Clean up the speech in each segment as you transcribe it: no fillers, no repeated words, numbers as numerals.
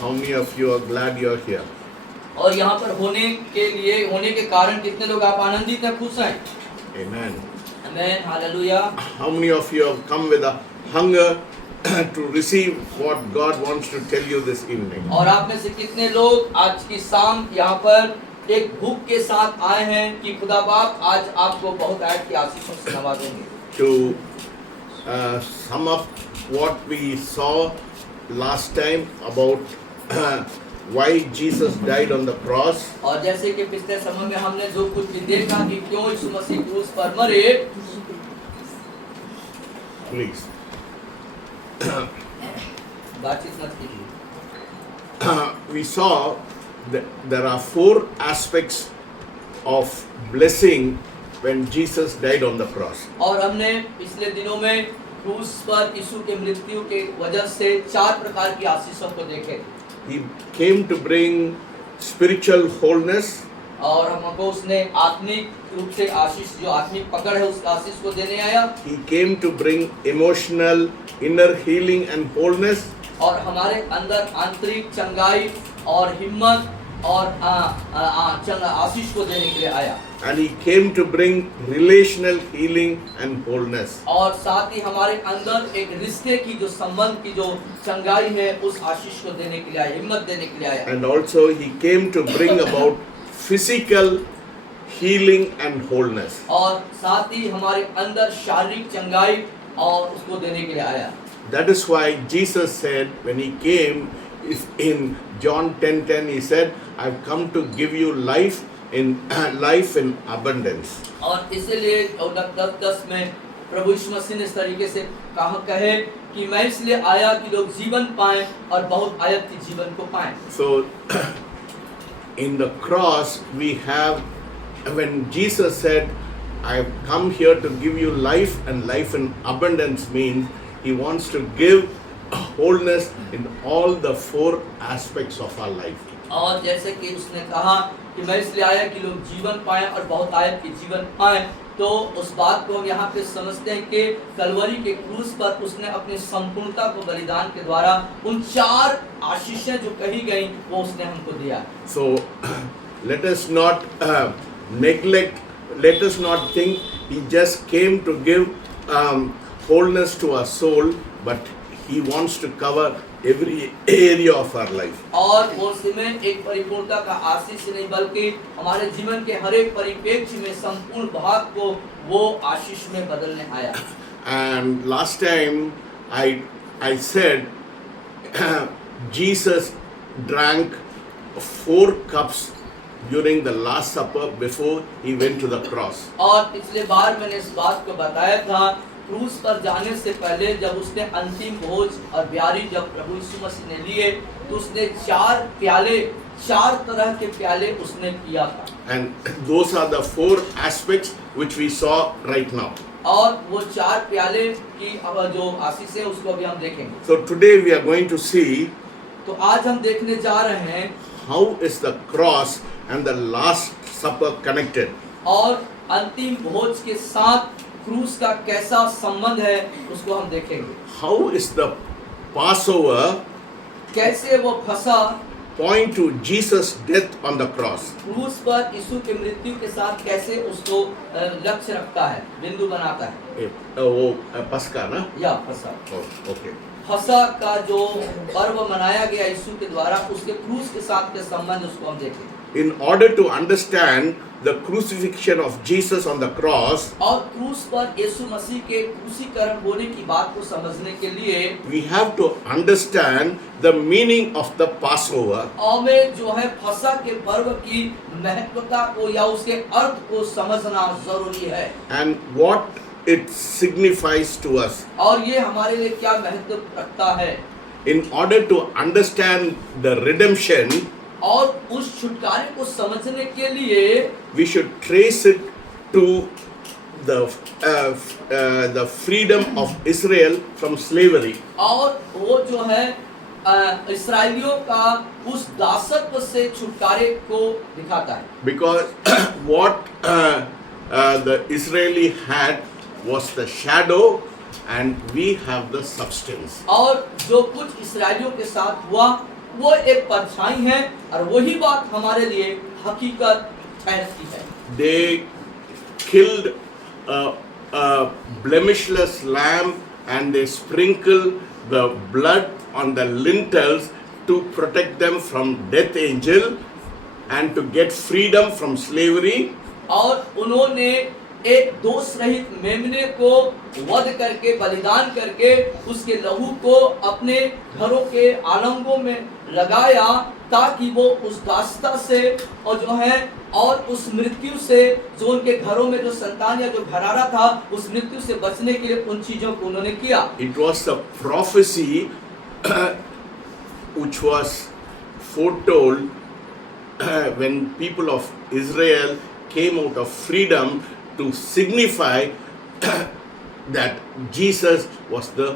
How many of you are glad you're here? और यहाँ पर होने के कारण कितने लोग आप आनंदित हैं, खुश हैं? Amen. Amen, hallelujah. How many of you have come with a hunger to receive what God wants to tell you this evening? और आप में से कितने लोग आज की शाम यहाँ पर एक भूख के साथ आए हैं कि खुदा बाप आज आपको बहुत ऐड की आशीषों से नवाजेंगे? To sum up what we saw last time about why Jesus died on the cross. और जैसे कि पिछले समय में हमने जो कुछ भी देखा कि क्यों यीशु मसीह क्रूस पर मरे, Please. बातचीत मत कीजिए। We saw that there are 4 aspects of blessing when Jesus died on the cross. और हमने पिछले दिनों में क्रूस पर यीशु के मृत्यु के वजह से 4 प्रकार की आशीषों को देखे। He came to bring spiritual wholeness. और हमको उसने आत्मिक रूप से आशीष, जो आत्मिक पकड़ है उस आशीष को देने आया। He came to bring emotional inner healing and wholeness. और हमारे अंदर आंतरिक चंगाई और हिम्मत और आशीष को देने के लिए आया। And he came to bring relational healing and wholeness. और साथ ही हमारे अंदर एक रिश्ते की जो संबंध की जो चंगाई है उस आशीष को देने के लिए आया, हिम्मत देने के लिए आया। And also he came to bring about physical healing and wholeness. और साथ ही हमारे अंदर शारीरिक चंगाई और उसको देने के लिए आया। That is why Jesus said when he came in John 10:10 he said, I've come to give you life in abundance. और इसीलिए 10:10 में प्रभु यीशु मसीह ने इस तरीके से कहे कि मैं इसलिए आया कि लोग जीवन पाएं और बहुत आयत जीवन को पाएं। So in the cross we have, when Jesus said I've come here to give you life and life in abundance, means he wants to give wholeness in all the 4 aspects of our life. और जैसे कि उसने कहा कि मैं इसलिए आया कि लोग जीवन पाएं और बहुत आयत की जीवन पाएं, तो उस बात को हम यहाँ पे समझते हैं कि कलवरी के क्रूस पर उसने अपनी संपूर्णता को बलिदान के द्वारा उन 4 आशीषें जो कही गई वो उसने हमको दिया। So let us not neglect, let us not think he just came to give wholeness to our soul, but he wants to cover every area of our life. और वो में एक परिपूर्णता का आशीष नहीं बल्कि हमारे जीवन के हर एक परिप्रेक्ष्य में संपूर्ण भाग को वो आशीष में बदलने आया। And last time I said Jesus drank 4 cups during the last supper before he went to the cross. और पिछले बार मैंने इस बात को बताया था, क्रूस पर जाने से पहले जब उसने अंतिम भोज और ब्यारी जब प्रभु यीशु मसीह ने लिए तो उसने 4 तरह के प्याले उसने किया था। And those are the 4 aspects which we saw right now. और वो 4 प्याले की जो आशीष है उसको अभी हम देखेंगे। So today we are going to see तो आज हम देखने जा रहे हैं how is the cross and the last supper connected. और अंतिम भोज के साथ क्रूस का कैसा संबंध है उसको हम देखेंगे। How is the Passover कैसे वो फसा point to Jesus' death on the cross. क्रूस पर यीशु के मृत्यु के साथ कैसे उसको लक्ष्य रखता है, बिंदु बनाता है। वो पस्का ना? या फसा। Okay. फसा का जो पर्व मनाया गया यीशु के द्वारा उसके क्रूस के साथ के संबंध उसको हम देखेंगे। In order to understand the crucifixion of Jesus on the cross, और क्रूस पर यीशु मसीह के क्रूसीकरण होने की बात को समझने के लिए we have to understand the meaning of the Passover. हमें जो है फसह के पर्व की महत्वता को या उसके अर्थ को समझना जरूरी है। And what it signifies to us. और ये हमारे लिए क्या महत्व रखता है? In order to understand the redemption, और उस छुटकारे को समझने के लिए we should trace it to the freedom of Israel from slavery. और वो जो है इस्राएलियों का उस दासत्व से छुटकारे को दिखाता है। Because what the Israeli had was the shadow and we have the substance. और जो कुछ इस्राएलियों के साथ हुआ वो एक परछाई है और वही बात हमारे लिए हकीकत ठहरती है। They killed a blemishless lamb and they sprinkled the blood on the lintels to protect them from death angel and to get freedom from slavery. और उन्होंने एक दोष रहित मेमने को वध करके बलिदान करके उसके लहू को अपने घरों के आलंगों में लगाया ताकि वो उस दास्ता से और जो है और उस मृत्यु से जो उनके घरों में जो संतान या जो घरारा था उस मृत्यु से बचने के लिए उन चीजों को उन्होंने किया। It was a prophecy which was foretold when people of Israel came out of freedom to signify that Jesus was the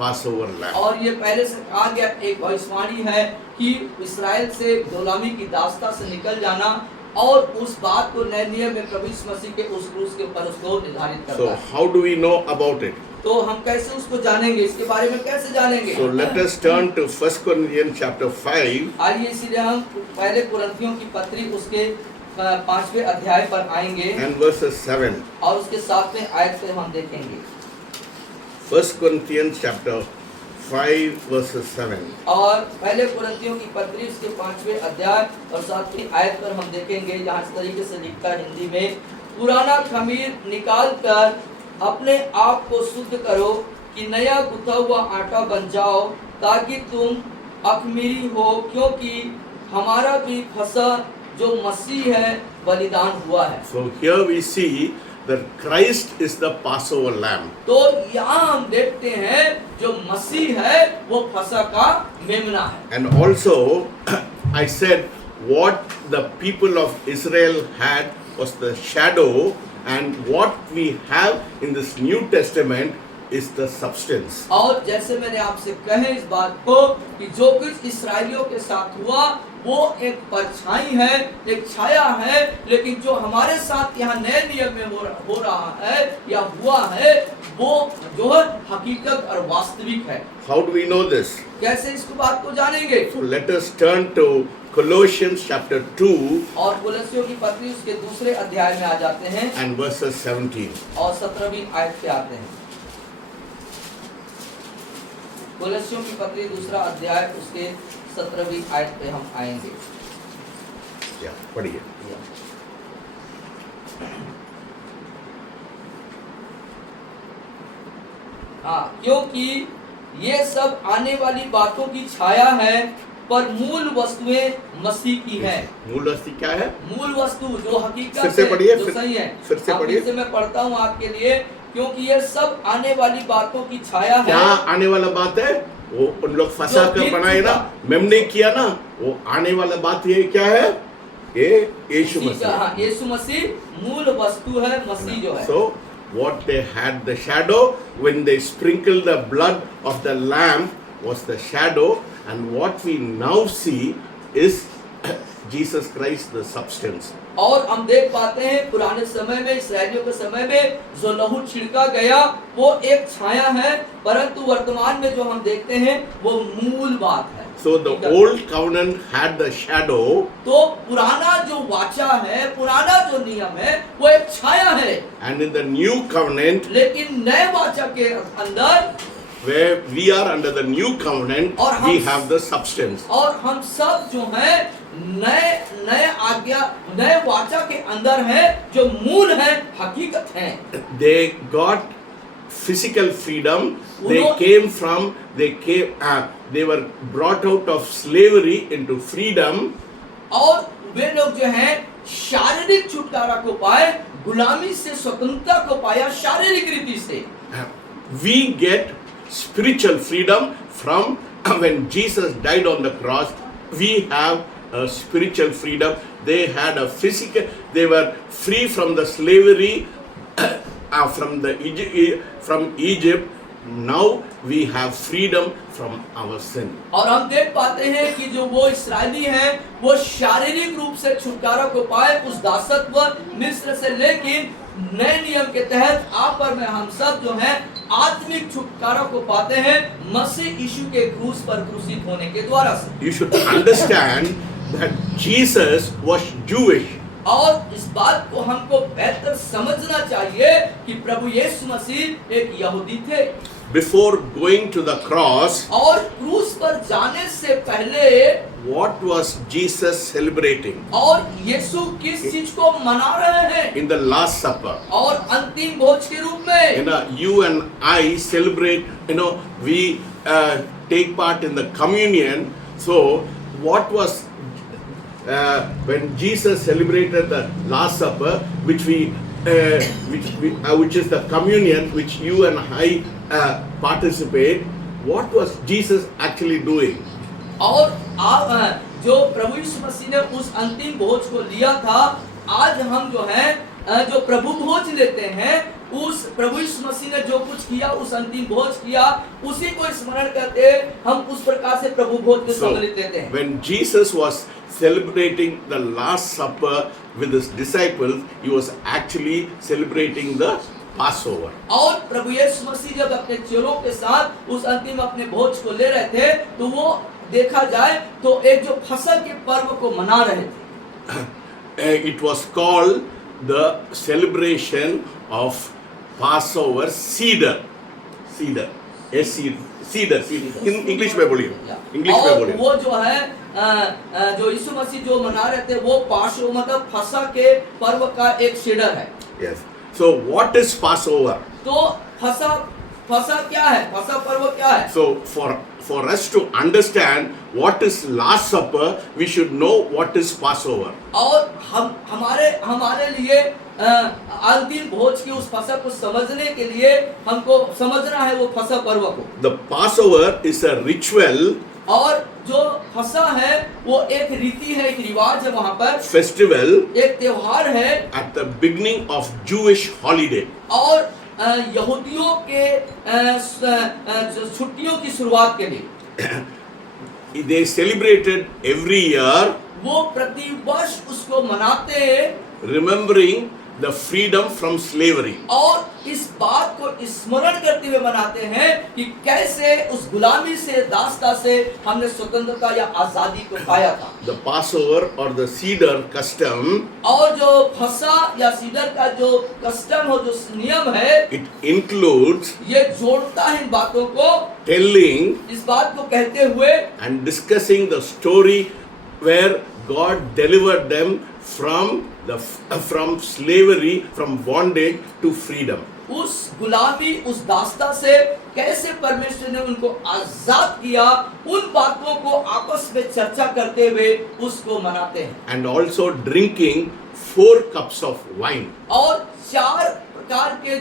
Passover lamb. और ये पहले से कहा गया एक भविष्यवाणी है कि इस्राएल से गुलामी की दास्ता से निकल जाना और उस बात को नए नियम में प्रभु यीशु मसीह के उस क्रूस के ऊपर उसको निर्धारित करता So है। how do we know about it? तो हम कैसे उसको जानेंगे, इसके बारे में कैसे जानेंगे? So let us turn to 1 Corinthians chapter 5 आइए इसीलिए हम पहले कुरिन्थियों की पत्री उसके 5वें अध्याय पर आएंगे and verses 7. और उसके 7वें आयत पे हम देखेंगे। 1 Corinthians chapter 5 verses 7. और पहले कुरिन्थियों की पत्री उसके 5वें अध्याय और 7वीं आयत पर हम देखेंगे जहाँ इस तरीके से लिखा है हिंदी में, पुराना खमीर निकाल कर अपने आप को शुद्ध करो कि नया गुथा हुआ आटा बन जाओ ताकि तुम अखमीरी हो, क्योंकि हमारा भी फसह जो मसीह है बलिदान हुआ है। So here we see that Christ is the Passover lamb. तो यहाँ हम देखते हैं जो मसीह है वो फसह का मेमना है। And also I said what the people of Israel had was the shadow, and what we have in this New Testament is the substance. और जैसे मैंने आपसे कहे इस बात को कि जो कुछ इस्राएलियों के साथ हुआ वो एक परछाई है, एक छाया है, लेकिन जो हमारे साथ यहाँ नए नियम में हो रहा है या हुआ है वो जो है हकीकत और वास्तविक है। How do we know this? कैसे इसको बात को जानेंगे? So let us turn to Colossians chapter 2 और कुलस्सियों की पत्री उसके दूसरे अध्याय में आ जाते हैं and verses 17. और 17वीं आयत पे आते हैं। कुलस्सियों की पत्री दूसरा अध्याय उसके 17वीं आयत पे हम आएंगे। Yeah, पढ़िए। हाँ, क्योंकि ये सब आने वाली बातों की छाया है पर मूल वस्तुएं मसीह की हैं। मूल वस्तु क्या है? मूल वस्तु जो हकीकत फिर से है, पढ़िए, जो फिर- सही है। फिर से अब पढ़िए। फिर से मैं पढ़ता हूँ आपके लिए, क्योंकि ये सब आने वाली बातों की छाया क्या है। आने वाला बात है? वो उन लोग फंसा जो कर बीत बनाए ना, चुका। मेमने किया ना, वो आने वाला बात ये क्या है? ये यीशु मसीह का, हाँ, मसीह। यीशु मसीह मूल वस्तु है, मसीह जो है। So what they had the shadow when they sprinkled the blood of the lamb was the shadow, and what we now see is Jesus Christ the substance. और हम देख पाते हैं पुराने समय में इस्राएलियों के समय में जो लहू छिड़का गया वो एक छाया है, परंतु वर्तमान में जो हम देखते हैं वो मूल बात है। So the old covenant had the shadow, तो पुराना जो वाचा है, पुराना जो नियम है वो एक छाया है, and in the new covenant लेकिन नए वाचा के अंदर where we are under the new covenant, और हम- we have the substance. और हम सब जो है नए नए आज्ञा नए वाचा के अंदर है, जो मूल है, हकीकत है। They got physical freedom. They they were brought out of slavery into freedom. और वे लोग जो हैं शारीरिक छुटकारा को पाए, गुलामी से स्वतंत्रता को पाया शारीरिक रीति से। We get spiritual freedom from when Jesus died on the cross. We have a spiritual freedom. They had a physical. They were free from the slavery from Egypt. Now we have freedom from our sin. और हम देख पाते हैं कि जो वो इस्राएली हैं वो शारीरिक रूप से छुटकारा को पाए उस दासत्व मिस्र से, लेकिन नए नियम के तहत आप और मैं हम सब जो हैं आत्मिक छुटकारा को पाते हैं मसीह यीशु के क्रूस पर क्रूसित होने के द्वारा से। You should understand that Jesus was Jewish. और इस बात को हमको बेहतर समझना चाहिए कि प्रभु यीशु मसीह एक यहूदी थे। Before going to the cross, और क्रूस पर जाने से पहले what was Jesus celebrating और यीशु किस चीज को मना रहे हैं? in the Last Supper? और अंतिम भोज के रूप में You and I celebrate, we take part in the communion. So, what was when Jesus celebrated the Last Supper, which is the communion, which you and I participate, what was Jesus actually doing? और आप जो प्रभु यीशु मसीह ने उस अंतिम भोज को लिया था, आज हम जो है जो प्रभु भोज लेते हैं, उस प्रभु यीशु मसीह ने जो कुछ किया, उस अंतिम भोज किया, उसी को स्मरण करते हम उस प्रकार से प्रभु भोज को सम्मिलित लेते हैं। When Jesus was celebrating the Last Supper with his disciples, he was actually celebrating the Passover. और प्रभु यीशु मसीह जब अपने चेलों के साथ उस अंतिम अपने भोज को ले रहे थे, तो वो देखा जाए तो एक जो फसह के पर्व को मना रहे थे। It was called the celebration of Passover Seder. Seder. Cedar. In English में बोलिए. English में और बोलिए. वो जो है जो यीशु मसीह जो मना रहे थे, वो पासो मतलब फसह के पर्व का एक सीडर है। Yes. So what is Passover? तो फसह क्या है? फसह पर्व क्या है? So for us to understand what is Last Supper, we should know what is Passover. और हमारे लिए अंतिम भोज की उस फसह को समझने के लिए हमको समझना है वो फसह पर्व को। The Passover is a ritual, और जो फसह है वो एक रीति है, एक रिवाज है, वहाँ पर festival एक त्योहार है at the beginning of Jewish holiday. और यहूदियों के छुट्टियों की शुरुआत के लिए They celebrated every year, वो प्रतिवर्ष उसको मनाते, remembering the freedom from slavery. और इस बात को स्मरण करते हुए मनाते हैं कि कैसे उस गुलामी से, दासता से हमने स्वतंत्रता या आजादी को पाया था। The Passover or the Seder custom, और जो फसह या सीडर का जो कस्टम हो, जो नियम है, it includes ये जोड़ता है इन बातों को, telling इस बात को कहते हुए and discussing the story where God delivered them from slavery, from bondage to freedom. उस गुलामी, उस दास्ता से कैसे परमेश्वर ने उनको आजाद किया, उन बातों को आपस में चर्चा करते हुए उसको मनाते हैं। And also drinking 4 cups of wine. और चार प्रकार के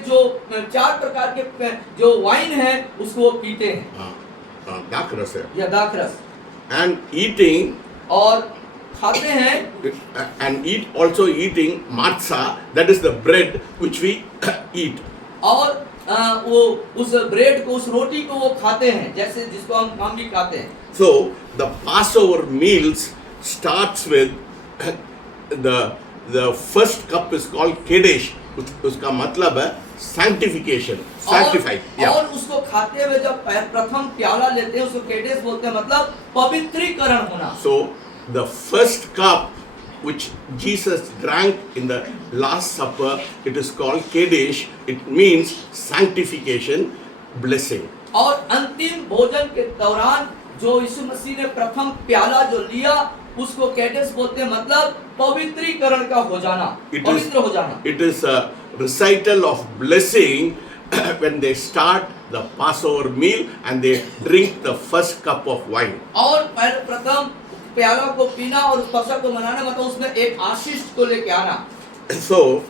जो वाइन है उसको वो पीते हैं, दाखरस है. या दाखरस, And eating, और खाते हैं, and eating matzah, that is the bread which we eat. और वो उस ब्रेड को, उस रोटी को वो खाते हैं, जैसे जिसको हम भी खाते हैं। So the Passover meals starts with the first cup is called Kedesh. उसका मतलब है sanctification, sanctify. और उसको खाते हुए जब प्रथम प्याला लेते हैं उसको केडेश बोलते हैं, मतलब पवित्रीकरण होना। So the first cup which Jesus drank in the Last Supper, it is called Kedesh. It means sanctification, blessing. और अंतिम भोजन के दौरान जो यीशु मसीह ने प्रथम प्याला जो लिया उसको केडेश बोलते हैं, मतलब पवित्रीकरण का हो जाना, पवित्र हो जाना। It is a recital of blessing when they start the Passover meal and they drink the first cup of wine. और प्रथम प्याला को पीना और उस फसह को मनाना, मतलब उसमें एक आशीष को लेके आना। So,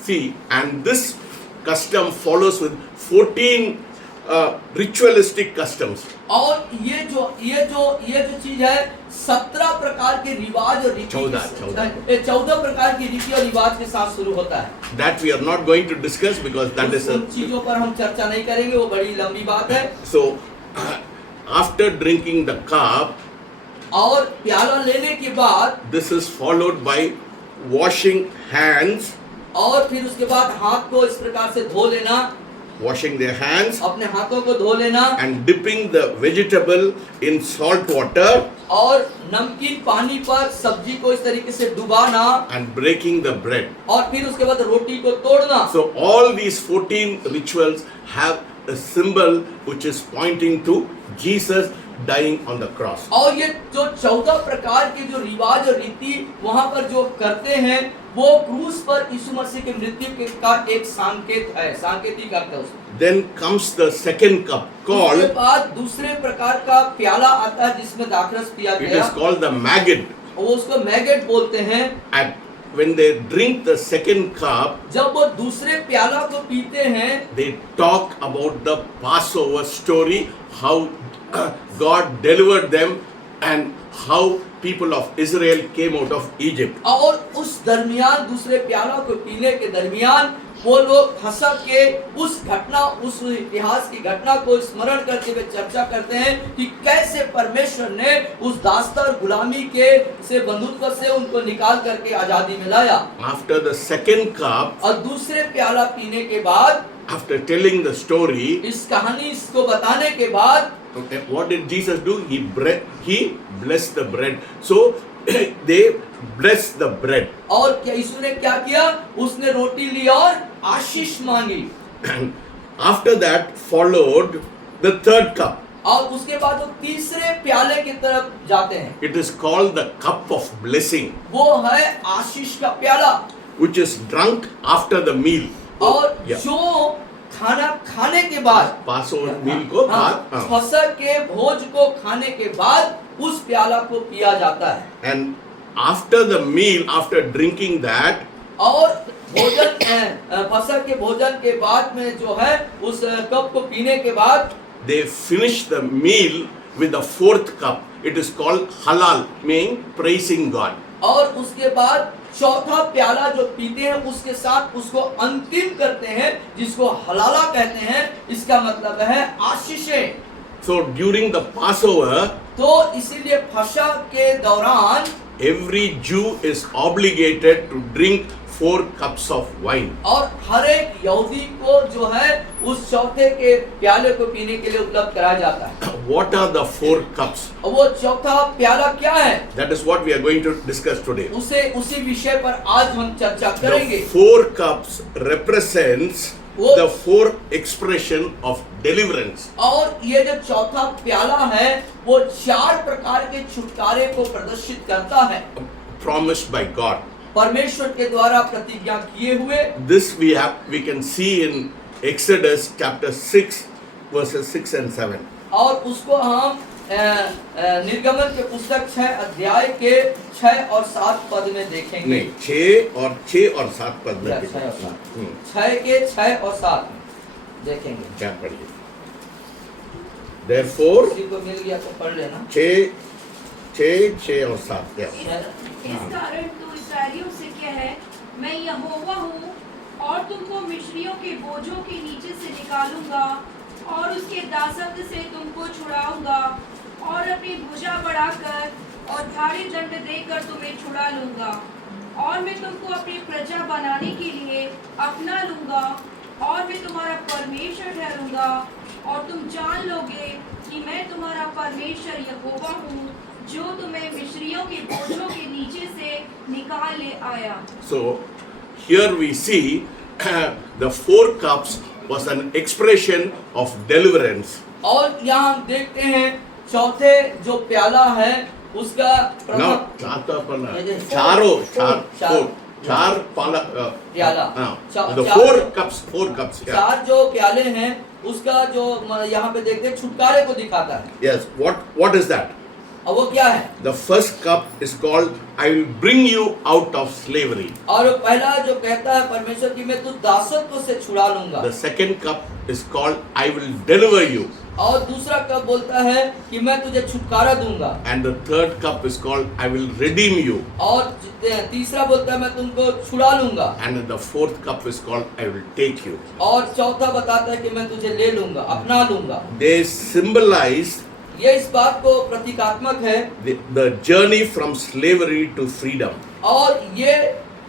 see, and this custom follows with 14 ritualistic customs. और ये जो चीज है 17 प्रकार के रिवाज और रीति, 14 प्रकार की रीति और रिवाज के साथ शुरू होता है। That we are not going to discuss because that is उन चीजों पर हम चर्चा नहीं करेंगे, वो बड़ी लंबी बात है। So, after drinking the cup, और प्याला लेने के बाद this is followed by washing hands, और फिर उसके बाद हाथ को इस प्रकार से धो लेना, washing their hands अपने हाथों को धो लेना and dipping the vegetable in salt water और नमकीन पानी पर सब्जी को इस तरीके से डुबाना and breaking the bread. और फिर उसके बाद रोटी को तोड़ना। So all these 14 rituals have a symbol which is pointing to Jesus dying on the cross. और ये जो 14 प्रकार के जो रिवाज और रीति वहां पर जो करते हैं वो क्रूस पर यीशु मसीह के मृत्यु के का एक संकेत है, सांकेतिक अर्थ है उसमें। Then comes the second cup उसके called, बाद दूसरे प्रकार का प्याला आता है जिसमें दाखरस पिया it गया, is called the magid. वो उसको मैगेट बोलते हैं। And when they drink the second cup, जब वो दूसरे प्याला को पीते हैं they talk about the Passover story, how God delivered them and how people of Israel came out of Egypt. और उस दरमियान दूसरे प्याला को पीने के दरमियान वो लोग फसह के उस घटना, उस इतिहास की घटना को स्मरण करते हुए चर्चा करते हैं कि कैसे परमेश्वर ने उस दास्ता और गुलामी के से बंधुत्व से उनको निकाल करके आजादी में लाया। After the second cup, और दूसरे प्याला पीने के बाद, after telling the story, इस कहानी इसको बताने के बाद, what did Jesus do? He blessed the bread. So they blessed the bread. और क्या यीशु ने क्या किया? उसने रोटी ली और आशीष मांगी। And after that followed the third cup. और उसके बाद वो तीसरे प्याले की तरफ जाते हैं। It is called the cup of blessing, वो है आशीष का प्याला, which is drunk after the meal. और Yeah. जो खाना खाने के बाद, Passover meal को बाद, फसह के भोज को खाने के बाद उस प्याला को पिया जाता है। and after the meal, after drinking that, और भोजन फसह के भोजन के बाद में जो है उस कप को पीने के बाद they finish the meal with the fourth cup. It is called halal, meaning praising God. और उसके बाद चौथा प्याला जो पीते हैं उसके साथ उसको अंतिम करते हैं जिसको हलाला कहते हैं। इसका मतलब है आशीषें। So during the Passover, तो इसीलिए फसह के दौरान every Jew is obligated to drink 4 cups of wine. और हर एक यहूदी को जो है उस चौथे के प्याले को पीने के लिए उपलब्ध कराया जाता है। What are the 4 cups? और वो चौथा प्याला क्या है? That is what we are going to discuss today. उसी विषय पर आज हम चर्चा करेंगे। The 4 cups represents the 4 expression of deliverance. और ये जो चौथा प्याला है वो 4 प्रकार के छुटकारे को प्रदर्शित करता है, Promised by God. परमेश्वर के द्वारा प्रतिज्ञा किए हुए। This we can see in Exodus chapter 6 verses 6 and 7. और उसको हम निर्गमन के पुस्तक 6 अध्याय के 6 और 7 पद में देखेंगे। नहीं, 6 और 7 पद में 6 और 7 6 के 6 और 7 में देखेंगे। क्या पढ़िए? Therefore, किसी को मिल गया तो पढ़ लेना। 6 और 7 क्या? इस कारण तू इस्राएलियों से कह, मैं यहोवा हूँ और तुमको मिस्रियों के बोझों के नीचे से निकालूंगा और उसके दासत्व से तुमको छुड़ाऊंगा और अपनी भुजा बढ़ाकर और भारी दंड देकर तुम्हें छुड़ा लूंगा और मैं तुमको अपनी प्रजा बनाने के लिए अपना लूंगा और मैं तुम्हारा परमेश्वर ठहरूंगा और तुम जान लोगे कि मैं तुम्हारा परमेश्वर यहोवा हूँ जो तुम्हें मिस्रियों के बोझों के नीचे से निकाल ले आया। So here we see the 4 cups was an expression of deliverance. और यहाँ हम देखते हैं चौथे जो प्याला है उसका Now, चार पाला प्याला, the 4 cups. Yeah. 4 जो प्याले हैं उसका जो यहाँ पे देखते हैं छुटकारे को दिखाता है। Yes. What is that? अब वो क्या है? The first cup is called I will bring you out of slavery. और पहला जो कहता है परमेश्वर की मैं तुझ दासत्व से छुड़ा लूंगा। The second cup is called I will deliver you. और दूसरा कप बोलता है कि मैं तुझे छुटकारा दूंगा। And the third cup is called I will redeem you. और तीसरा बोलता है मैं तुमको छुड़ा लूंगा। And the fourth cup is called I will take you. और चौथा बताता है कि मैं तुझे ले लूंगा, अपना लूंगा। They symbolize ये इस बात को प्रतीकात्मक है the journey from slavery to freedom. और ये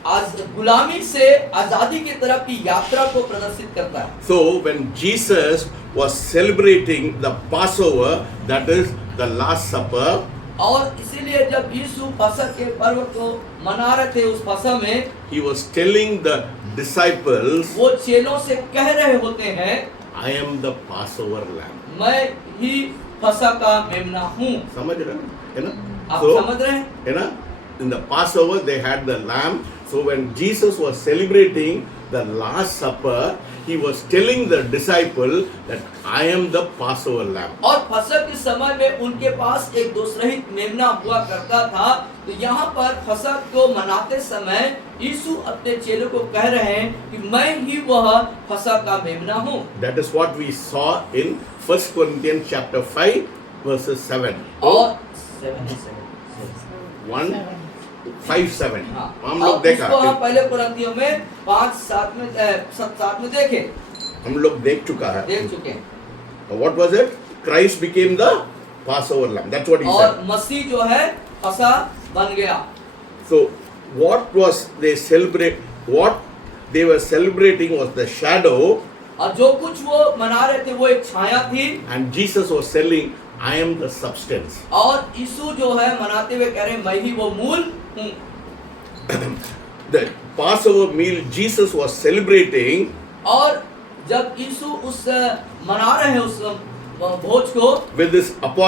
आज गुलामी से आजादी की तरफ की यात्रा को प्रदर्शित करता है। So when Jesus was celebrating the Passover, that is the Last Supper, और इसीलिए जब यीशु फसह के पर्व को मना रहे थे, उस फसह में he was telling the disciples, वो चेलों से कह रहे होते हैं, I am the Passover lamb. मैं ही फसह का मेमना हूँ। समझ रहे हैं ना? आप So, समझ रहे हैं? है ना? In the Passover they had the lamb. So when Jesus was celebrating the Last Supper, he was telling the disciple that I am the Passover lamb. और फसह के समय में उनके पास एक दोषरहित मेमना हुआ करता था। तो यहाँ पर फसह को मनाते समय यीशु अपने चेलों को कह रहे हैं कि मैं ही वह फसह का मेमना हूँ। That is what we saw in 1 Corinthians chapter 5 verses 7. और 1 5 7. हाँ, हम लोग अब देखा, उसको हम पहले कुरिन्थियों में 5:7 में 7 में देखे, हम लोग देख चुका है. देख चुके हैं। What was it? Christ became the Passover lamb. That's what he और said. मसीह जो है फसह बन गया। So what was they celebrate? What they were celebrating was the shadow, और जो कुछ वो मना रहे थे वो एक छाया थी, and Jesus was telling, I am the substance. और यीशु जो है मनाते हुए कह रहे हैं मैं ही वो मूल हूँ। The Passover meal Jesus was celebrating और जब यीशु उस मना रहे हैं उस भोज को with his apostles.